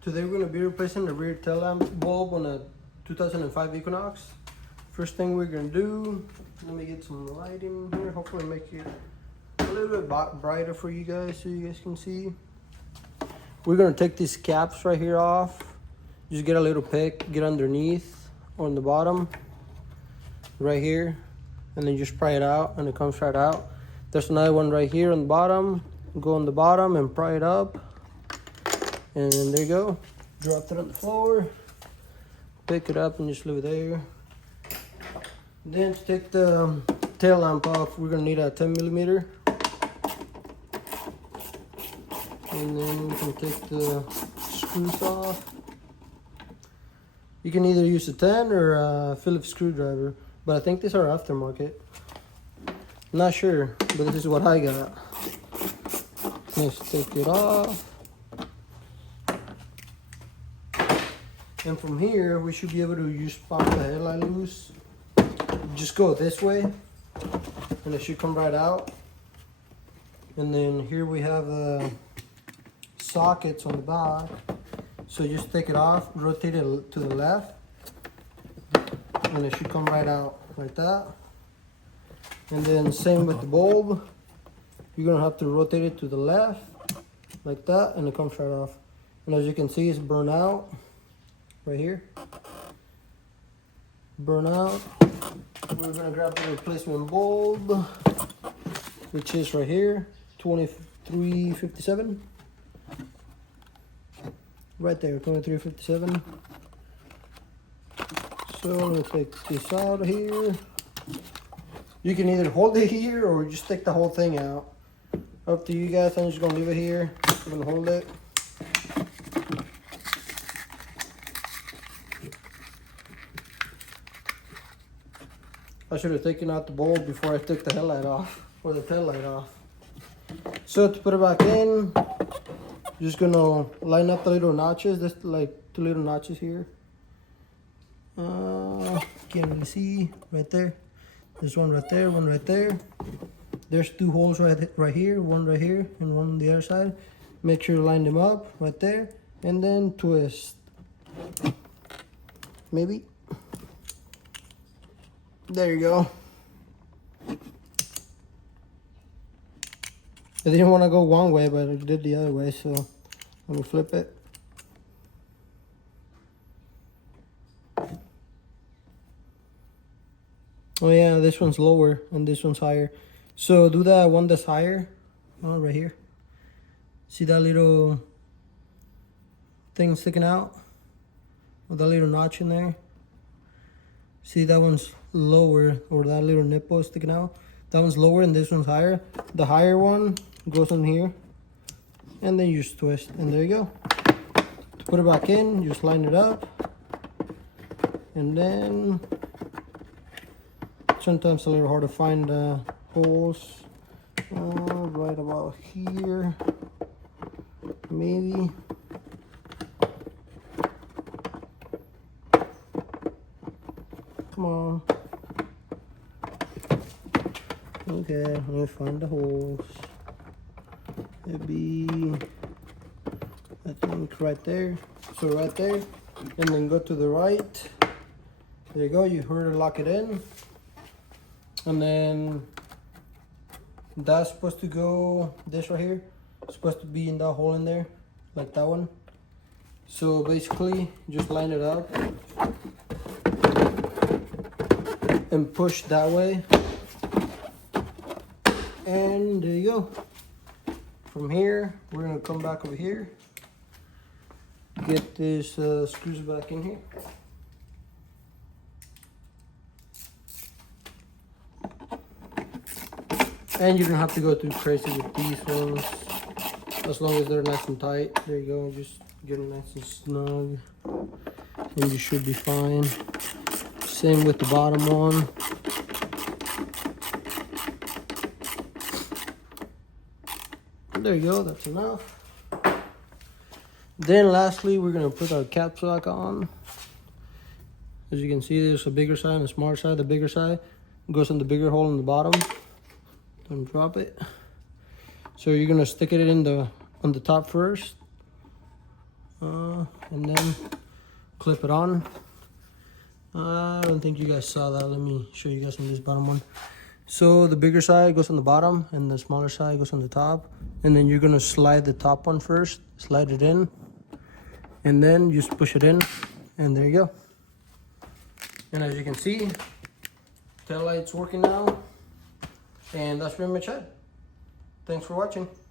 Today we're going to be replacing the rear tail lamp bulb on a 2005 Equinox. First thing we're going to do, let me get some light in here, hopefully make it a little bit brighter for you guys so you guys can see. We're going to take these caps right here off. Just get a little pick, get underneath on the bottom right here, and then just pry it out and it comes right out. There's another one right here on the bottom. Go on the bottom and pry it up. And there you go. Drop it on the floor. Pick it up and just leave it there. Then to take the tail lamp off, we're gonna need a 10mm. And then we can take the screws off. You can either use a 10 or a Phillips screwdriver, but I think these are aftermarket. I'm not sure, but this is what I got. Let's take it off. And from here, we should be able to just pop the headlight loose. Just go this way, and it should come right out. And then here we have the sockets on the back. So just take it off, rotate it to the left, and it should come right out like that. And then same with the bulb. You're gonna have to rotate it to the left, like that, and it comes right off. And as you can see, it's burned out. Right here, burn out. We're gonna grab the replacement bulb, which is right here, 2357. Right there, 2357. So I'm gonna take this out of here. You can either hold it here or just take the whole thing out. Up to you guys. I'm just gonna leave it here. I'm gonna hold it. I should have taken out the bulb before I took the headlight off, or the tail light off. So to put it back in, just gonna line up the little notches. There's like 2 little notches here. Can't really see right there. There's one right there, one right there. There's 2 holes right here, one right here, and one on the other side. Make sure you line them up right there, and then twist. Maybe. There you go. I didn't want to go one way, but I did the other way, so let me flip it. Oh yeah, this one's lower and this one's higher. So do that one that's higher. Oh, right here. See that little thing sticking out? With that little notch in there? See, that one's lower, or that little nipple is sticking out. That one's lower and this one's higher. The higher one goes in here, and then you just twist, and there you go. To put it back in, just line it up, and then sometimes a little hard to find the holes. Right about here, maybe. Come on. Okay, let me find the holes. It'd be, I think, right there. So right there, and then go to the right. There you go, you heard her lock it in. And then that's supposed to go, this right here, supposed to be in that hole in there, like that one. So basically, just line it up and push that way, and there you go. From here, we're gonna come back over here, get these screws back in here. And you don't have to go too crazy with these ones, as long as they're nice and tight. There you go, just get them nice and snug, and you should be fine. Same with the bottom one. There you go, that's enough. Then lastly, we're gonna put our cap back on. As you can see, there's a bigger side and a smaller side. The bigger side goes in the bigger hole in the bottom. Don't drop it. So you're gonna stick it in on the top first, and then clip it on. I don't think you guys saw that. Let me show you guys on this bottom one. So the bigger side goes on the bottom and the smaller side goes on the top. And then you're gonna slide the top one first, slide it in, and then just push it in, and there you go. And as you can see, tail light's working now. And that's pretty much it. Thanks for watching.